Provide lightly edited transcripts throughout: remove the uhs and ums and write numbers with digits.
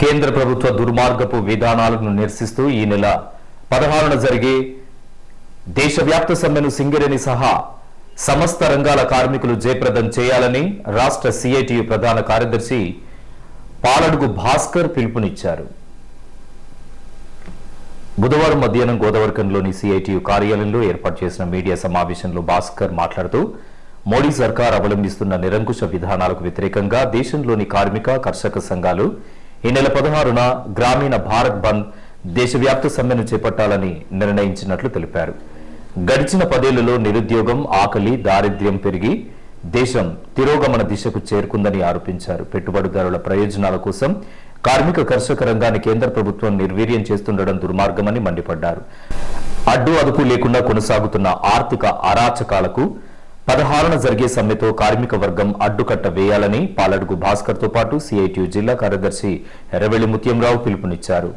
కేంద్ర ప్రభుత్వ దుర్మార్గపు విధానాలను నిరసిస్తూ ఈ నెల 16న జరిగే దేశవ్యాప్త సమ్మెను సింగరేణి సహా సమస్త రంగాల కార్మికులు జయప్రదం చేయాలని రాష్ట్ర సిఐటియు ప్రధాన కార్యదర్శి పాలడుగు భాస్కర్ పిలుపునిచ్చారు. బుధవారం మధ్యాహ్నం గోదావరిఖండ్లోని సిఐటియు కార్యాలయంలో ఏర్పాటు చేసిన మీడియా సమావేశంలో భాస్కర్ మాట్లాడుతూ మోడీ సర్కార్ అవలంబిస్తున్న నిరంకుశ విధానాలకు వ్యతిరేకంగా దేశంలోని కార్మిక కర్షక సంఘాలు ఈ నెల 16న గ్రామీణ భారత్ బంద్ దేశవ్యాప్త సమ్మెను చేపట్టాలని నిర్ణయించినట్లు తెలిపారు. గడిచిన 10 ఏళ్లలో నిరుద్యోగం, ఆకలి, దారిద్ర్యం పెరిగి దేశం తిరోగమన దిశకు చేరుకుందని ఆరోపించారు. పెట్టుబడిదారుల ప్రయోజనాల కోసం కార్మిక కర్షక రంగాన్ని కేంద్ర ప్రభుత్వం నిర్వీర్యం చేస్తుండడం దుర్మార్గమని మండిపడ్డారు. అడ్డు అదుపు లేకుండా కొనసాగుతున్న ఆర్థిక అరాచకాలకు 16న జరిగే సమ్మెతో కార్మిక వర్గం అడ్డుకట్ట వేయాలని పాలడుగు భాస్కర్ తో పాటు సిఐటియు జిల్లా కార్యదర్శి ఎర్రవెల్లి ముత్యంరావు పిలుపునిచ్చారు.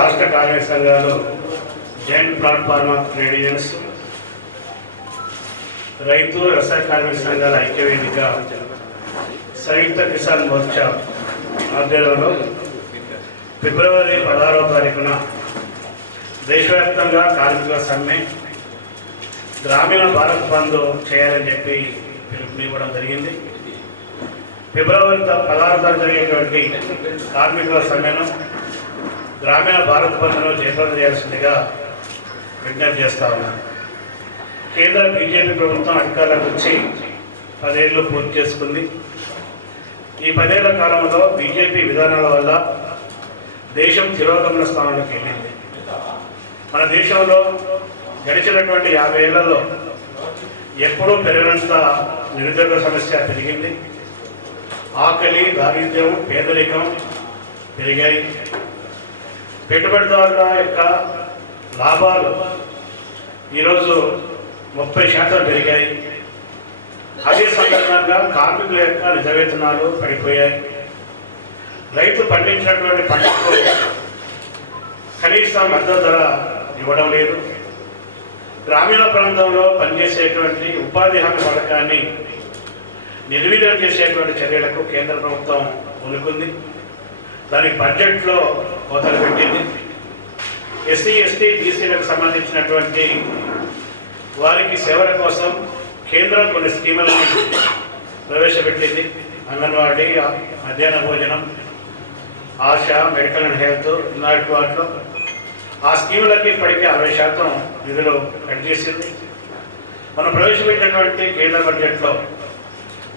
రాష్ట్ర కార్మిక సంఘాలు, జాయింట్ ప్లాట్ఫార్మ్ ట్రేడ్ యూనియన్స్, రైతు వ్యవసాయ కార్మిక సంఘాల ఐక్యవేదిక, సంయుక్త కిసాన్ మోర్చా ఆధ్వర్యంలో ఫిబ్రవరి 16వ తారీఖున దేశవ్యాప్తంగా కార్మికుల సమ్మె, గ్రామీణ భారత్ బంద్ చేయాలని చెప్పి పిలుపునివ్వడం జరిగింది. ఫిబ్రవరి 16 తారీఖు జరిగేటువంటి కార్మికుల సమ్మెను గ్రామీణ భారత్ బంద్ను జయప్రదం చేయాల్సిందిగా విజ్ఞప్తి చేస్తా ఉన్నాను. కేంద్ర బీజేపీ ప్రభుత్వం అధికారులకు వచ్చి 10 ఏళ్ళు పూర్తి చేసుకుంది. ఈ 10 ఏళ్ల కాలంలో బీజేపీ విధానాల వల్ల దేశం తిరోగమన స్థానానికి వెళ్ళింది. మన దేశంలో గడిచినటువంటి 50 ఏళ్లలో ఎప్పుడూ పెరిగినంత నిరుద్యోగ సమస్య పెరిగింది. ఆకలి, దారిద్ర్యం, పేదరికం పెరిగాయి. పెట్టుబడిదారుల యొక్క లాభాలు ఈరోజు 30% పెరిగాయి. అదే సందర్భంగా కార్మికుల యొక్క నిజ వేతనాలు పడిపోయాయి. రైతు పండించినటువంటి పంటకు కనీస మద్దతు ధర ఇవ్వడం లేదు. గ్రామీణ ప్రాంతంలో పనిచేసేటువంటి ఉపాధి హామీ పథకాన్ని నిర్వీర్యం చేసేటువంటి చర్యలకు కేంద్ర ప్రభుత్వం పూనుకుంది. దానికి బడ్జెట్లో కోతలు పెట్టింది. ఎస్సీ, ఎస్టీ, బీసీలకు సంబంధించినటువంటి వారికి సేవల కోసం కేంద్రం కొన్ని స్కీములను ప్రవేశపెట్టింది. అంగన్వాడీ, మధ్యాహ్న భోజనం, ఆశా, మెడికల్ అండ్ హెల్త్ ఇలాంటి వాటిలో ఆ స్కీములకి ఇప్పటికీ 60% నిధులు కట్ చేసింది. మనం ప్రవేశపెట్టినటువంటి కేంద్ర బడ్జెట్లో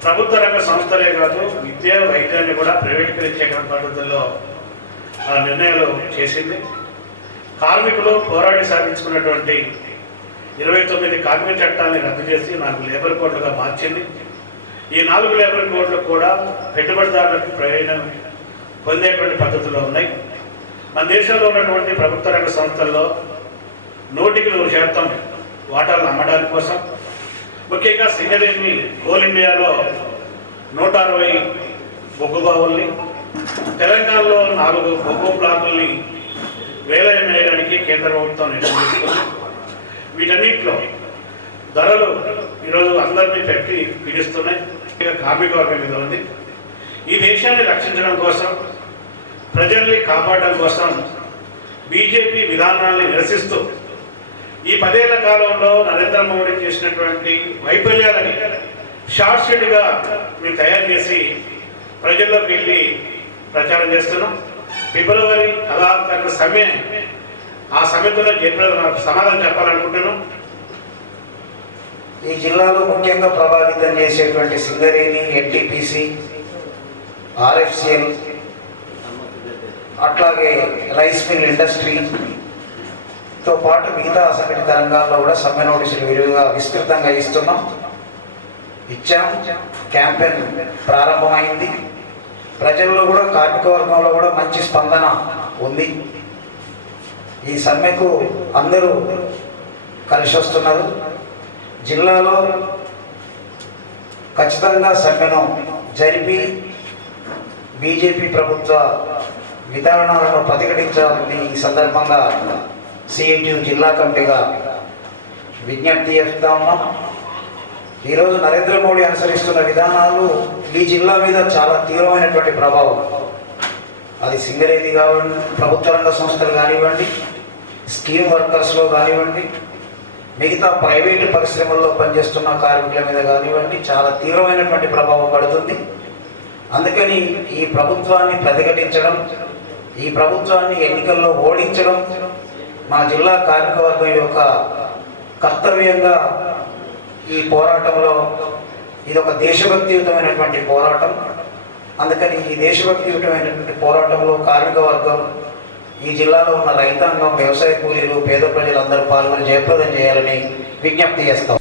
ప్రభుత్వ రంగ సంస్థలే కాదు, విద్య, వైద్యాన్ని కూడా ప్రైవేటీకరించే పద్ధతుల్లో ఆ నిర్ణయాలు చేసింది. కార్మికులు పోరాడి సాధించుకున్నటువంటి 29 కార్మిక చట్టాన్ని రద్దు చేసి 4 లేబర్ కోడ్లుగా మార్చింది. ఈ 4 లేబర్ కోడ్లు కూడా పెట్టుబడిదారులకు ప్రయోజనం పొందేటువంటి పద్ధతుల్లో ఉన్నాయి. మన దేశంలో ఉన్నటువంటి ప్రభుత్వ రంగ సంస్థల్లో 100% వాటాలను అమ్మడానికి కోసం, ముఖ్యంగా సింగరేణి కోల్ ఇండియాలో 160 బొగ్గు బావుల్ని, తెలంగాణలో 4 బొగ్గు బ్లాకుల్ని వేలయం వేయడానికి కేంద్ర ప్రభుత్వం నిర్ణయం తీసుకుంది. వీటన్నింటిలో ధరలు ఈరోజు అందరినీ పెట్టి పీడిస్తున్నాయి. కార్మిక వర్గం మీద ఉంది. ఈ దేశాన్ని రక్షించడం కోసం, ప్రజల్ని కాపాడడం కోసం బీజేపీ విధానాన్ని నిరసిస్తూ ఈ 10 ఏళ్ల కాలంలో నరేంద్ర మోడీ చేసినటువంటి వైఫల్యాలని షార్ట్ షీట్గా మేము తయారు చేసి ప్రజల్లోకి వెళ్ళి ప్రచారం చేస్తున్నాం. ఫిబ్రవరి 16 తారీఖు సమ్మె, ఆ సమ్మెతో సమాధానం చెప్పాలనుకుంటున్నాం. ఈ జిల్లాలో ముఖ్యంగా ప్రభావితం చేసేటువంటి సింగరేణి, ఎన్టీపీసీ, ఆర్ఎఫ్సిఎల్, అట్లాగే రైస్ మిల్ ఇండస్ట్రీతో పాటు మిగతా అసంఘటిత రంగాల్లో కూడా సమ్మె నోటీసులు విస్తృతంగా ఇచ్చాం. క్యాంపెయిన్ ప్రారంభమైంది. ప్రజల్లో కూడా, కార్మిక వర్గంలో కూడా మంచి స్పందన ఉంది. ఈ సమ్మెకు అందరూ కలిసి వస్తున్నారు. జిల్లాలో ఖచ్చితంగా సమ్మెను జరిపి బీజేపీ ప్రభుత్వ విధానాలను ప్రతిఘటించాలని ఈ సందర్భంగా సిఐటియు జిల్లా కమిటీగా విజ్ఞప్తి చేస్తా ఉన్నాం. ఈరోజు నరేంద్ర మోడీ అనుసరిస్తున్న విధానాలు ఈ జిల్లా మీద చాలా తీవ్రమైనటువంటి ప్రభావం, అది సింగరేణి కానివ్వండి, ప్రభుత్వ రంగ సంస్థలు కానివ్వండి, స్కీమ్ వర్కర్స్లో కానివ్వండి, మిగతా ప్రైవేటు పరిశ్రమల్లో పనిచేస్తున్న కార్మికుల మీద కానివ్వండి చాలా తీవ్రమైనటువంటి ప్రభావం పడుతుంది. అందుకని ఈ ప్రభుత్వాన్ని ప్రతిఘటించడం, ఈ ప్రభుత్వాన్ని ఎన్నికల్లో ఓడించడం మా జిల్లా కార్మిక వర్గం యొక్క కర్తవ్యంగా ఈ పోరాటంలో ఇది ఒక దేశభక్తియుతమైనటువంటి పోరాటం. అందుకని ఈ దేశభక్తియుతమైనటువంటి పోరాటంలో కార్మిక వర్గం, ఈ జిల్లాలో ఉన్న రైతాంగం, వ్యవసాయ కూలీలు, పేద ప్రజలందరూ పాల్గొని జయప్రదం చేయాలని విజ్ఞప్తి చేస్తాం.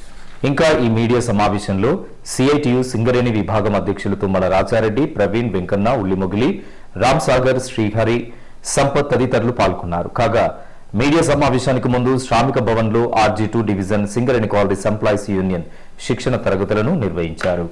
ఇంకా ఈ మీడియా సమావేశంలో సిఐటియు సింగరేణి విభాగం అధ్యక్షులు తుమ్మల రాజారెడ్డి, ప్రవీణ్, వెంకన్న, ఉల్లిమొగిలి, రామ్ సాగర్, శ్రీహరి, సంపత్ తదితరులు పాల్గొన్నారు. కాగా మీడియా సమావేశానికి ముందు శ్రామిక భవన్లో RG2 division Singareni collieries employees union శిక్షణ తరగతులను నిర్వహించారు.